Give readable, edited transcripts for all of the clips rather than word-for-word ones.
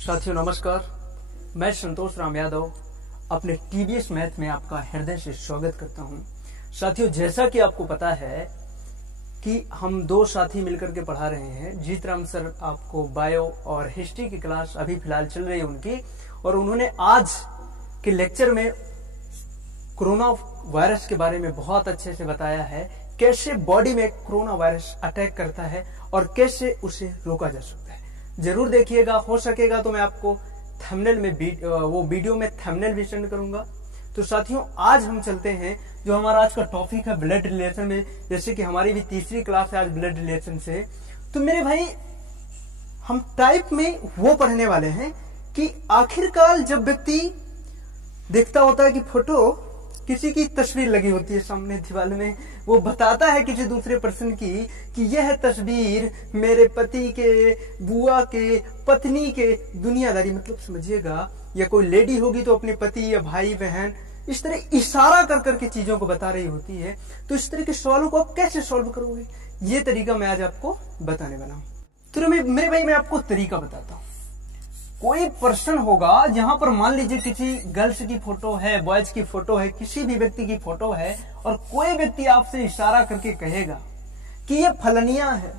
साथियों नमस्कार, मैं संतोष राम यादव अपने टीबीएस मैथ में आपका हृदय से स्वागत करता हूं। साथियों, जैसा कि आपको पता है कि हम दो साथी मिलकर के पढ़ा रहे हैं। जीत राम सर आपको बायो और हिस्ट्री की क्लास अभी फिलहाल चल रही है उनकी, और उन्होंने आज के लेक्चर में कोरोना वायरस के बारे में बहुत अच्छे से बताया है, कैसे बॉडी में कोरोना वायरस अटैक करता है और कैसे उसे रोका जा सकता है। जरूर देखिएगा, हो सकेगा तो मैं आपको थंबनेल में वो वीडियो में थंबनेल भी सेंड करूंगा। तो साथियों, आज हम चलते हैं, जो हमारा आज का टॉपिक है ब्लड रिलेशन में। जैसे कि हमारी भी तीसरी क्लास है आज ब्लड रिलेशन से। तो मेरे भाई, हम टाइप में वो पढ़ने वाले हैं कि आखिरकार जब व्यक्ति देखता होता है कि फोटो किसी की तस्वीर लगी होती है सामने दीवार में, वो बताता है किसी दूसरे पर्सन की कि यह तस्वीर मेरे पति के, बुआ के, पत्नी के, दुनियादारी मतलब समझिएगा, या कोई लेडी होगी तो अपने पति या भाई बहन, इस तरह इशारा कर करके चीजों को बता रही होती है। तो इस तरह के सवालों को आप कैसे सॉल्व करोगे, ये तरीका मैं आज आपको बताने वाला हूं। तो मेरे भाई, मैं आपको तरीका बताता हूं। कोई पर्सन होगा जहां पर मान लीजिए किसी गर्ल्स की फोटो है, बॉयज की फोटो है, किसी भी व्यक्ति की फोटो है, और कोई व्यक्ति आपसे इशारा करके कहेगा कि ये फलनिया है,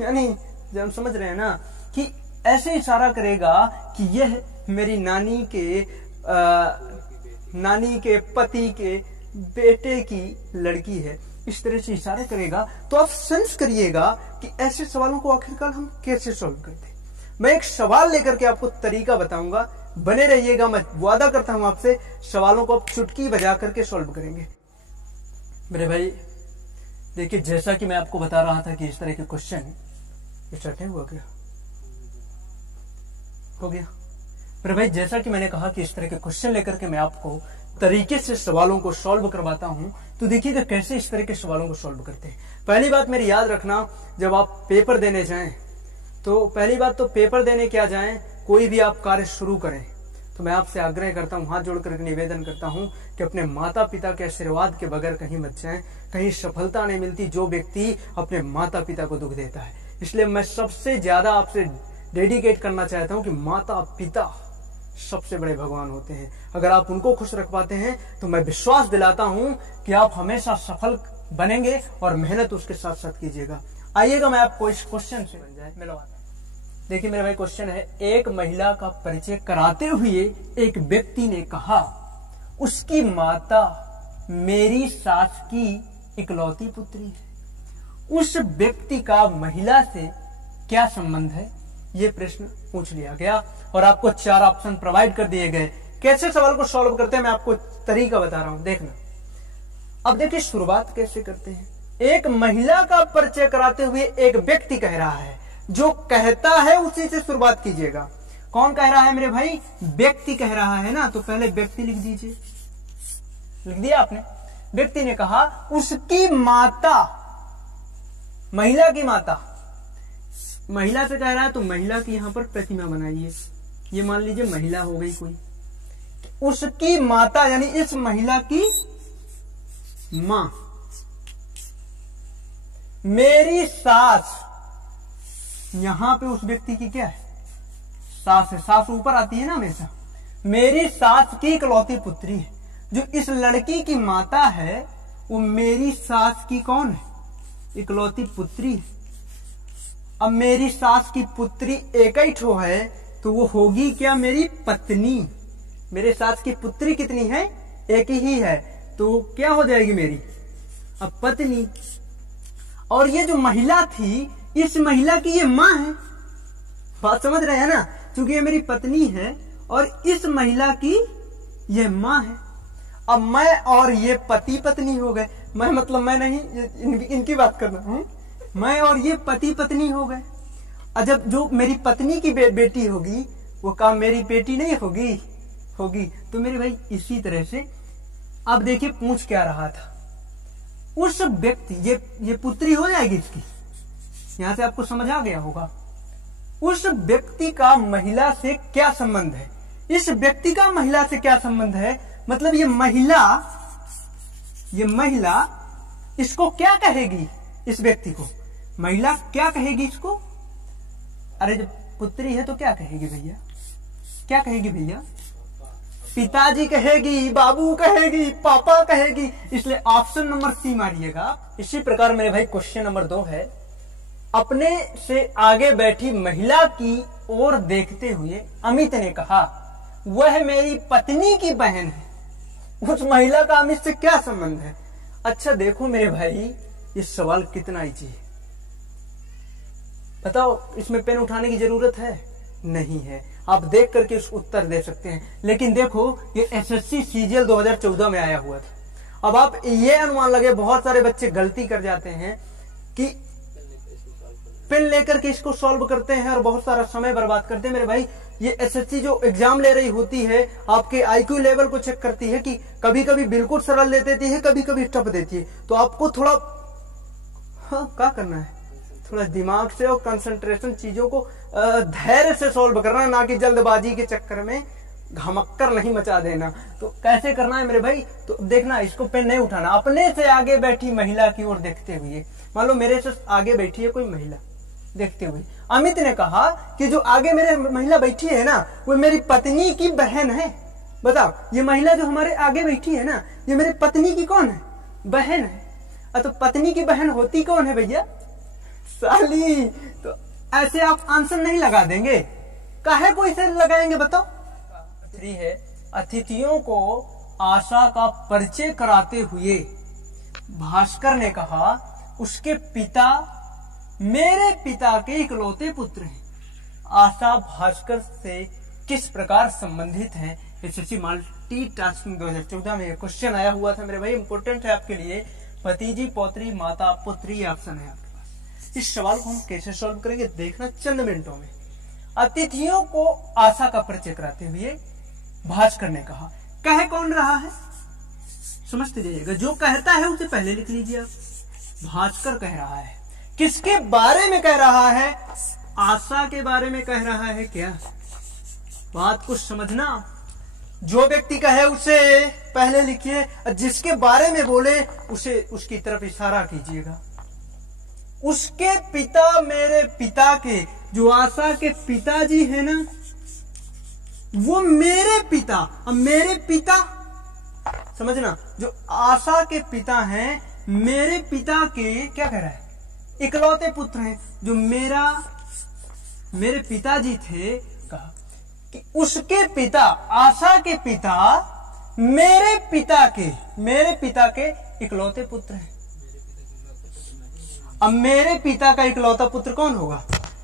यानी जब हम समझ रहे हैं ना कि ऐसे इशारा करेगा कि यह मेरी नानी के पति के बेटे की लड़की है, इस तरह से इशारा करेगा, तो आप सेंस करिएगा कि ऐसे सवालों को आखिरकार हम कैसे सॉल्व करते हैं। मैं एक सवाल लेकर के आपको तरीका बताऊंगा, बने रहिएगा। मैं वादा करता हूं आपसे, सवालों को आप चुटकी बजा करके सॉल्व करेंगे। मेरे भाई देखिए, जैसा कि मैं आपको बता रहा था कि इस तरह के क्वेश्चन स्टार्ट हुआ क्या हो गया। मेरे भाई, जैसा कि मैंने कहा कि इस तरह के क्वेश्चन लेकर के मैं आपको तरीके से सवालों को सॉल्व करवाता हूं। तो देखिएगा कैसे इस तरह के सवालों को सॉल्व करते हैं। पहली बात मेरी याद रखना, जब आप पेपर देने जाएं, तो पहली बात तो पेपर देने क्या जाएं, कोई भी आप कार्य शुरू करें तो मैं आपसे आग्रह करता हूं, हाथ जोड़कर निवेदन करता हूं कि अपने माता पिता के आशीर्वाद के बगैर कहीं मत जाएं। कहीं सफलता नहीं मिलती जो व्यक्ति अपने माता पिता को दुख देता है। इसलिए मैं सबसे ज्यादा आपसे डेडिकेट करना चाहता हूं कि माता पिता सबसे बड़े भगवान होते हैं। अगर आप उनको खुश रख पाते हैं तो मैं विश्वास दिलाता हूं कि आप हमेशा सफल बनेंगे, और मेहनत उसके साथ साथ कीजिएगा। आइएगा, मैं आपको इस क्वेश्चन से बन जाए मिलवा। देखिए मेरा भाई, क्वेश्चन है, एक महिला का परिचय कराते हुए एक व्यक्ति ने कहा उसकी माता मेरी सास की इकलौती पुत्री है। उस व्यक्ति का महिला से क्या संबंध है, ये प्रश्न पूछ लिया गया, और आपको 4 ऑप्शन प्रोवाइड कर दिए गए। कैसे सवाल को सॉल्व करते हैं मैं आपको तरीका बता रहा हूं, देखना। अब देखिए शुरुआत कैसे करते हैं। एक महिला का परिचय कराते हुए एक व्यक्ति कह रहा है, जो कहता है उसी से शुरुआत कीजिएगा। कौन कह रहा है मेरे भाई? व्यक्ति कह रहा है ना, तो पहले व्यक्ति लिख दीजिए। लिख दिया आपने? व्यक्ति ने कहा उसकी माता, महिला की माता, महिला से कह रहा है तो महिला की यहां पर प्रतिमा बनाइए। ये मान लीजिए महिला हो गई कोई, उसकी माता यानी इस महिला की मां, मेरी सास, यहां पे उस व्यक्ति की क्या है? सास है। सास ऊपर आती है ना हमेशा। मेरी सास की इकलौती पुत्री है। जो इस लड़की की माता है वो मेरी सास की कौन है? इकलौती पुत्री है। अब मेरी सास की पुत्री एक ही ठो है तो वो होगी क्या? मेरी पत्नी। मेरे सास की पुत्री कितनी है? एक ही है, तो क्या हो जाएगी मेरी? अब पत्नी। और ये जो महिला थी, इस महिला की ये मां है। बात समझ रहे हैं ना? क्योंकि ये मेरी पत्नी है और इस महिला की ये मां है। अब मैं और ये पति पत्नी हो गए। मैं मतलब मैं नहीं, इनकी बात कर रहा हूं। मैं और ये पति पत्नी हो गए। और जब जो मेरी पत्नी की बेटी होगी वो काम मेरी बेटी नहीं होगी? तो मेरे भाई इसी तरह से अब देखिए पूछ क्या रहा था। उस व्यक्ति, ये पुत्री हो जाएगी इसकी, यहां से आपको समझ आ गया होगा। उस व्यक्ति का महिला से क्या संबंध है? इस व्यक्ति का महिला से क्या संबंध है? मतलब ये महिला इसको क्या कहेगी? इस व्यक्ति को महिला क्या कहेगी इसको? अरे जब पुत्री है तो क्या कहेगी भैया? क्या कहेगी भैया? पिताजी कहेगी, बाबू कहेगी, पापा कहेगी, इसलिए ऑप्शन नंबर सी मारिएगा। इसी प्रकार मेरे भाई क्वेश्चन नंबर 2 है, अपने से आगे बैठी महिला की ओर देखते हुए अमित ने कहा, वह मेरी पत्नी की बहन है। उस महिला का अमित से क्या संबंध है? अच्छा देखो मेरे भाई, ये सवाल कितना इजी है, बताओ। इसमें पेन उठाने की जरूरत है? नहीं है, आप देख करके इसको उत्तर दे सकते हैं। लेकिन देखो, ये एसएससी सीजीएल 2014 में आया हुआ था। अब आप ये अनुमान लगे, बहुत सारे बच्चे गलती कर जाते हैं कि पेन लेकर के इसको सॉल्व करते हैं और बहुत सारा समय बर्बाद करते हैं। मेरे भाई, ये एसएससी जो एग्जाम ले रही होती है, आपके आईक्यू लेवल को चेक करती है कि कभी कभी बिल्कुल सरल दे देती है, कभी कभी टफ देती है। तो आपको थोड़ा क्या करना है, थोड़ा दिमाग से और कंसंट्रेशन, चीजों को धैर्य से सॉल्व करना, ना कि जल्दबाजी के चक्कर में घमक्कर नहीं मचा देना। तो कैसे करना है मेरे भाई? तो देखना, इसको पेन नहीं उठाना, अपने से आगे बैठी महिला की ओर देखते हुए। मान लो मेरे से आगे बैठी है कोई महिला, देखते हुए अमित ने कहा कि जो आगे मेरे महिला बैठी है ना, वो मेरी पत्नी की बहन है। बताओ, ये महिला जो हमारे आगे बैठी है ना, ये मेरी पत्नी की कौन है? बहन है। तो पत्नी की बहन होती कौन है भैया? साली। तो ऐसे आप आंसर नहीं लगा देंगे, काहे को इसे लगाएंगे बताओ? 3 है, अतिथियों को आशा का परिचय कराते हुए भास्कर ने कहा, उसके पिता मेरे पिता के इकलौते पुत्र हैं। आशा भास्कर से किस प्रकार संबंधित है? एसएससी मल्टीटास्किंग 2014 में क्वेश्चन आया हुआ था मेरे भाई, इंपोर्टेंट है आपके लिए। भतीजी, पौत्री, माता, पुत्री ऑप्शन है आपके पास। इस सवाल को हम कैसे सॉल्व करेंगे देखना चंद मिनटों में। अतिथियों को आशा का परिचय कराते हुए भास्कर ने कहा, कह कौन रहा है? समझते जाइएगा, जो कहता है उसे पहले लिख लीजिए आप। भास्कर कह रहा है, किसके बारे में कह रहा है? आशा के बारे में कह रहा है क्या? बात को समझना, जो व्यक्ति कहे उसे पहले लिखिए, जिसके बारे में बोले उसे उसकी तरफ इशारा कीजिएगा। उसके पिता मेरे पिता के, जो आशा के पिताजी है ना, वो मेरे पिता। अब मेरे पिता समझना, जो आशा के पिता हैं, मेरे पिता के क्या कह रहा है? इकलौते पुत्र हैं। जो मेरे पिताजी थे, कहा कि उसके पिता, आशा के पिता मेरे पिता के इकलौते पुत्र हैं। अब मेरे पिता का इकलौता पुत्र कौन होगा?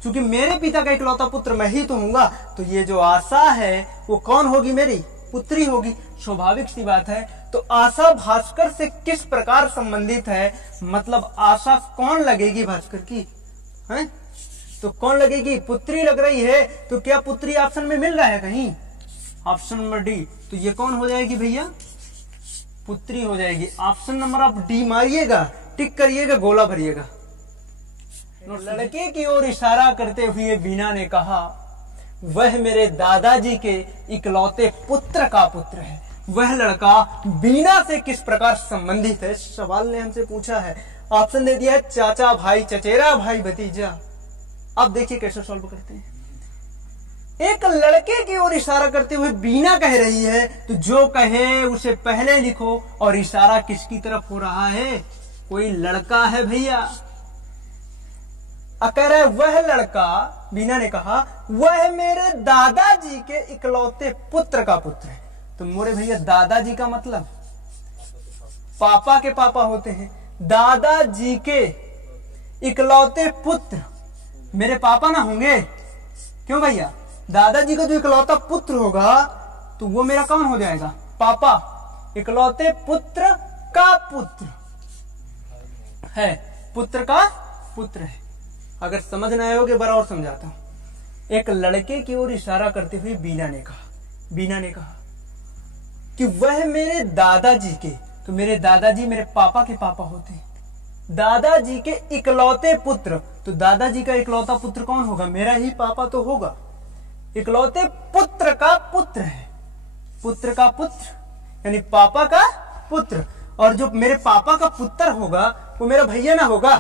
क्योंकि मेरे पिता का इकलौता पुत्र मैं ही तो हूंगा, तो ये जो आशा है वो कौन होगी? मेरी पुत्री होगी। स्वाभाविक सी बात है। तो आशा भास्कर से किस प्रकार संबंधित है? मतलब आशा कौन लगेगी भास्कर की? है तो कौन लगेगी? पुत्री लग रही है। तो क्या पुत्री ऑप्शन में मिल रहा है कहीं? Option number D. तो ये कौन हो जाएगी भैया? पुत्री हो जाएगी। ऑप्शन नंबर आप डी मारिएगा, टिक करिएगा, गोला भरिएगा। लड़के की ओर इशारा करते हुए बीना ने कहा, वह मेरे दादाजी के इकलौते पुत्र का पुत्र है। वह लड़का बीना से किस प्रकार संबंधित है? सवाल ने हमसे पूछा है। ऑप्शन दे दिया है, चाचा, भाई, चचेरा भाई, भतीजा। अब देखिए कैसे सॉल्व करते हैं। एक लड़के की ओर इशारा करते हुए बीना कह रही है, तो जो कहे उसे पहले लिखो। और इशारा किसकी तरफ हो रहा है? कोई लड़का है भैया। कह रहा है वह लड़का, बीना ने कहा, वह मेरे दादाजी के इकलौते पुत्र का पुत्र है। तो मोरे भैया, दादाजी का मतलब पापा के पापा होते हैं। दादाजी के इकलौते पुत्र मेरे पापा ना होंगे? क्यों भैया? दादाजी का जो इकलौता पुत्र होगा तो वो मेरा कौन हो जाएगा? पापा। इकलौते पुत्र का पुत्र है, पुत्र का पुत्र है। अगर समझ ना आए होगे, बार और समझाता हूं। एक लड़के की ओर इशारा करते हुए बीना ने कहा कि वह मेरे दादाजी के, तो मेरे दादाजी मेरे पापा के पापा होते हैं। दादाजी के इकलौते पुत्र, तो दादाजी का इकलौता पुत्र कौन होगा? मेरा ही पापा तो होगा। इकलौते पुत्र का पुत्र है, पुत्र का पुत्र यानी पापा का पुत्र। और जो मेरे पापा का पुत्र होगा वो मेरा भैया ना होगा,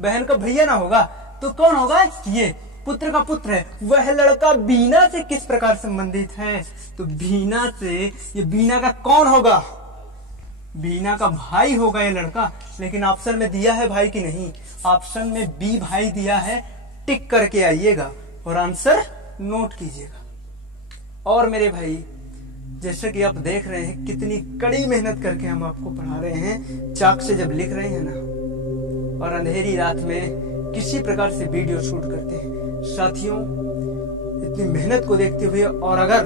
बहन का भैया ना होगा, तो कौन होगा? ये। पुत्र का पुत्र है, वह लड़का बीना से किस प्रकार संबंधित है? तो बीना से, ये बीना का कौन होगा? बीना का भाई होगा ये लड़का। लेकिन ऑप्शन में दिया है भाई की नहीं, ऑप्शन में बी भाई दिया है। टिक करके आइएगा और आंसर नोट कीजिएगा। और मेरे भाई, जैसे कि आप देख रहे हैं कितनी कड़ी मेहनत करके हम आपको पढ़ा रहे हैं। चाक से जब लिख रहे हैं ना, और अंधेरी रात में किसी प्रकार से वीडियो शूट करते हैं साथियों, इतनी मेहनत को देखते हुए, और अगर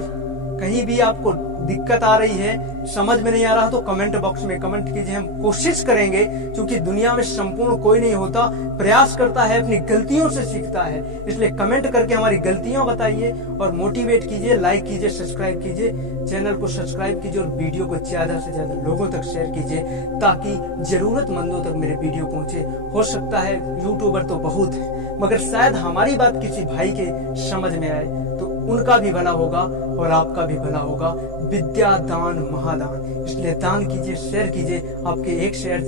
कहीं भी आपको दिक्कत आ रही है, समझ में नहीं आ रहा, तो कमेंट बॉक्स में कमेंट कीजिए। हम कोशिश करेंगे, क्योंकि दुनिया में संपूर्ण कोई नहीं होता, प्रयास करता है, अपनी गलतियों से सीखता है। इसलिए कमेंट करके हमारी गलतियां बताइए और मोटिवेट कीजिए। लाइक कीजिए, सब्सक्राइब कीजिए, चैनल को सब्सक्राइब कीजिए और वीडियो को ज्यादा से ज्यादा लोगों तक शेयर कीजिए, ताकि जरूरतमंदों तक मेरे वीडियो पहुंचे। हो सकता है यूट्यूबर तो बहुत है, मगर शायद हमारी बात किसी भाई के समझ में आए तो उनका भी भला होगा और आपका भी भला होगा। विद्या दान महादान, इसलिए दान कीजिए, शेयर कीजिए। आपके एक शेयर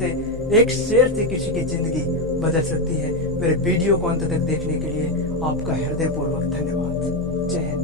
से किसी की जिंदगी बदल सकती है। मेरे वीडियो को अंत तक देखने के लिए आपका हृदयपूर्वक धन्यवाद। जय हिंद।